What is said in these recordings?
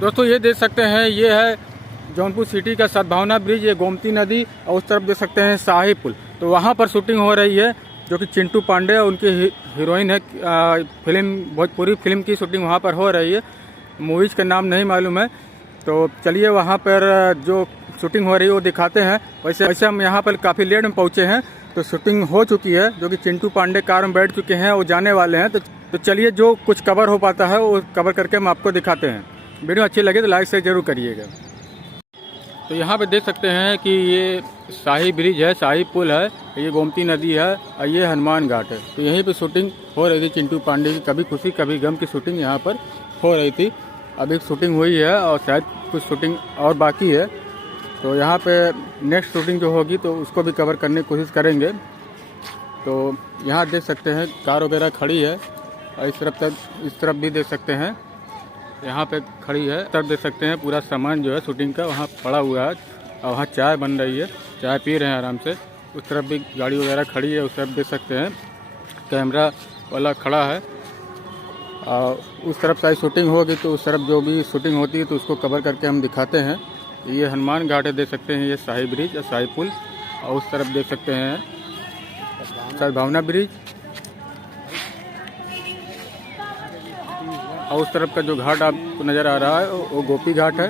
दोस्तों ये देख सकते हैं, ये है जौनपुर सिटी का सद्भावना ब्रिज, ये गोमती नदी, और उस तरफ देख सकते हैं शाही पुल। तो वहाँ पर शूटिंग हो रही है, जो कि चिंटू पांडे उनकी हीरोइन है। फिल्म भोजपुरी फिल्म की शूटिंग वहाँ पर हो रही है। मूवीज का नाम नहीं मालूम है। तो चलिए वहाँ पर जो शूटिंग हो रही है वो दिखाते हैं। वैसे हम यहाँ पर काफ़ी लेट में पहुँचे हैं, तो शूटिंग हो चुकी है, जो कि चिंटू पांडे कार में बैठ चुके हैं, वो जाने वाले हैं। तो चलिए जो कुछ कवर हो पाता है वो कवर करके हम आपको दिखाते हैं। वीडियो अच्छी लगे तो लाइक से जरूर करिएगा। तो यहाँ पे देख सकते हैं कि ये शाही ब्रिज है, शाही पुल है, ये गोमती नदी है और ये हनुमान घाट है। तो यहीं पे शूटिंग हो रही थी चिंटू पांडे की कभी खुशी कभी गम की शूटिंग यहाँ पर हो रही थी। अभी शूटिंग हुई है और शायद कुछ शूटिंग और बाकी है। तो यहाँ पे नेक्स्ट शूटिंग जो होगी तो उसको भी कवर करने की कोशिश करेंगे। तो यहाँ देख सकते हैं कार वगैरह खड़ी है, और इस तरफ भी देख सकते हैं, यहाँ पे खड़ी है। तब देख सकते हैं पूरा सामान जो है शूटिंग का वहाँ पड़ा हुआ है, और वहाँ चाय बन रही है, चाय पी रहे हैं आराम से। उस तरफ भी गाड़ी वगैरह खड़ी है, उस तरफ देख सकते हैं कैमरा वाला खड़ा है। और उस तरफ सारी शूटिंग होगी तो उस तरफ जो भी शूटिंग होती है तो उसको कवर करके हम दिखाते हैं। ये हनुमान घाट है, देख सकते हैं, ये शाही ब्रिज और शाही पुल, और उस तरफ देख सकते हैं सद्भावना ब्रिज, और उस तरफ का जो घाट आपको नज़र आ रहा है वो गोपी घाट है।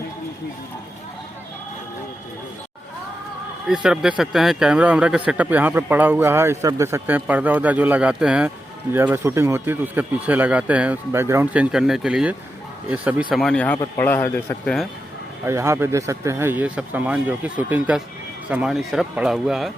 इस तरफ देख सकते हैं कैमरा वैमरा का सेटअप यहाँ पर पड़ा हुआ है। इस तरफ देख सकते हैं पर्दा वर्दा जो लगाते हैं जब शूटिंग होती है तो उसके पीछे लगाते हैं बैकग्राउंड चेंज करने के लिए। ये सभी सामान यहाँ पर पड़ा है, देख सकते हैं। और यहाँ पे देख सकते हैं ये सब सामान जो कि शूटिंग का सामान इस तरफ पड़ा हुआ है।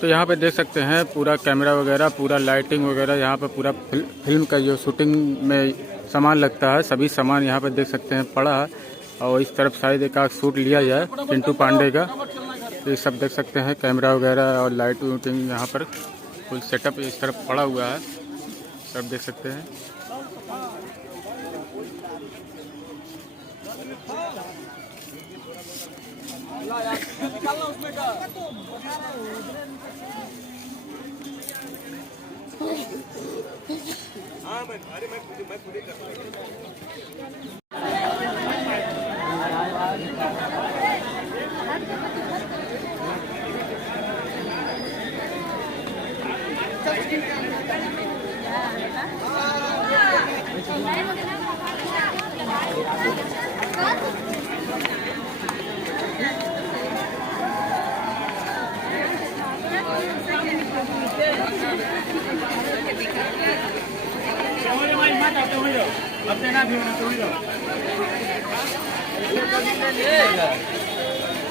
तो यहाँ पे देख सकते हैं पूरा कैमरा वगैरह, पूरा लाइटिंग वगैरह, यहाँ पे पूरा फिल्म का जो शूटिंग में सामान लगता है सभी सामान यहाँ पे देख सकते हैं पड़ा है। और इस तरफ शायद एक आध शूट लिया जाए चिंटू पांडे का। तो ये सब देख सकते हैं कैमरा वगैरह और लाइट वूटिंग यहाँ पर फुल सेटअप इस तरफ पड़ा हुआ है, सब देख सकते हैं।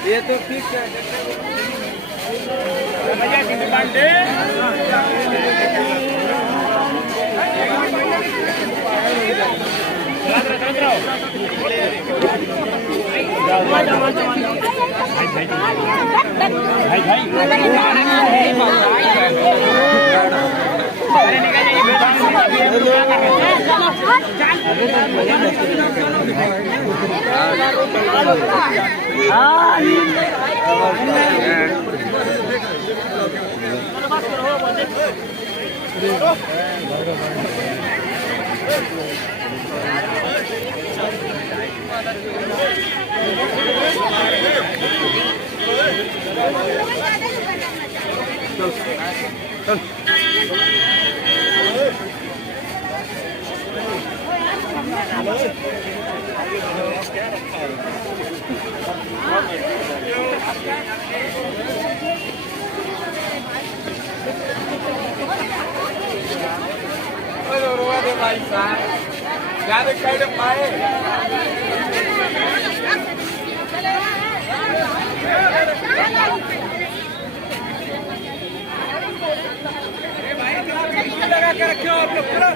ये तो फिक्स है भैया चिंटू पांडे। भाई साहब ज्यादा कई पाए लगा के रखे हो आप लोग पूरा।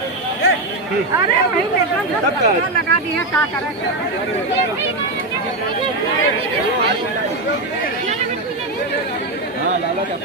अरे भाई लगा दिया क्या करें। हाँ लाला का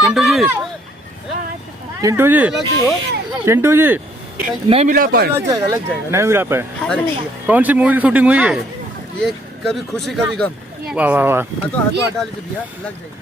चिंटू जी, चिंटू जी, चिंटू जी, नहीं मिला पाए, लग जाएगा नहीं मिला पाए। अरे कौन सी मूवी की शूटिंग हुई है? ये कभी खुशी कभी गम। वाह वाह वाह। हाँ तो हटा लीजिए भैया, लग जाएगी।